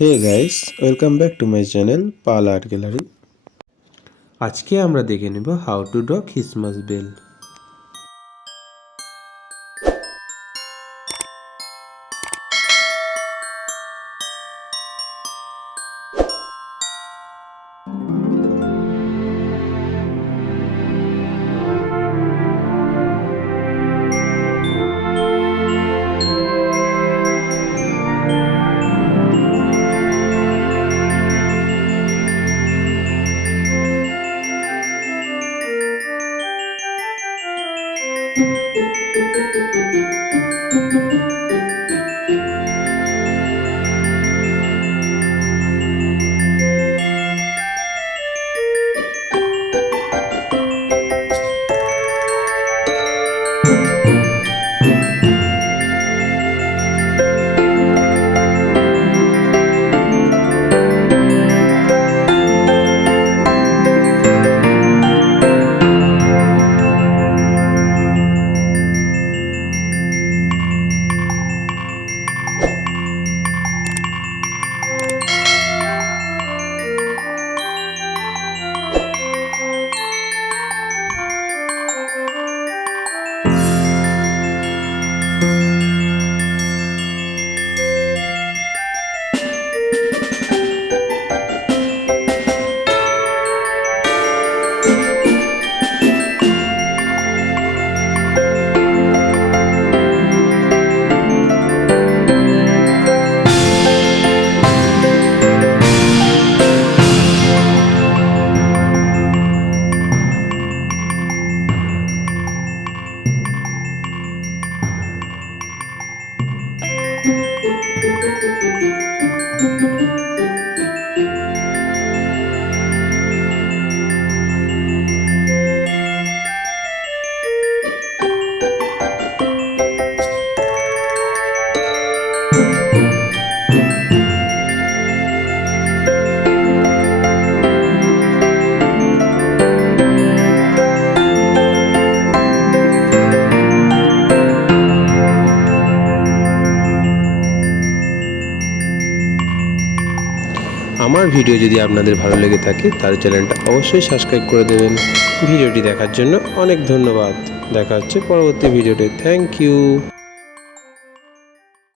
Hey guys, welcome back to my channel Pal art gallery. আজকে আমরা দেখে নেব how to draw Christmas bell. আমার ভিডিও যদি আপনাদের ভালো লেগে থাকে তাহলে চ্যানেলটা অবশ্যই সাবস্ক্রাইব করে দেবেন। ভিডিওটি দেখার জন্য অনেক ধন্যবাদ। দেখা হচ্ছে পরবর্তী ভিডিওতে। Thank you.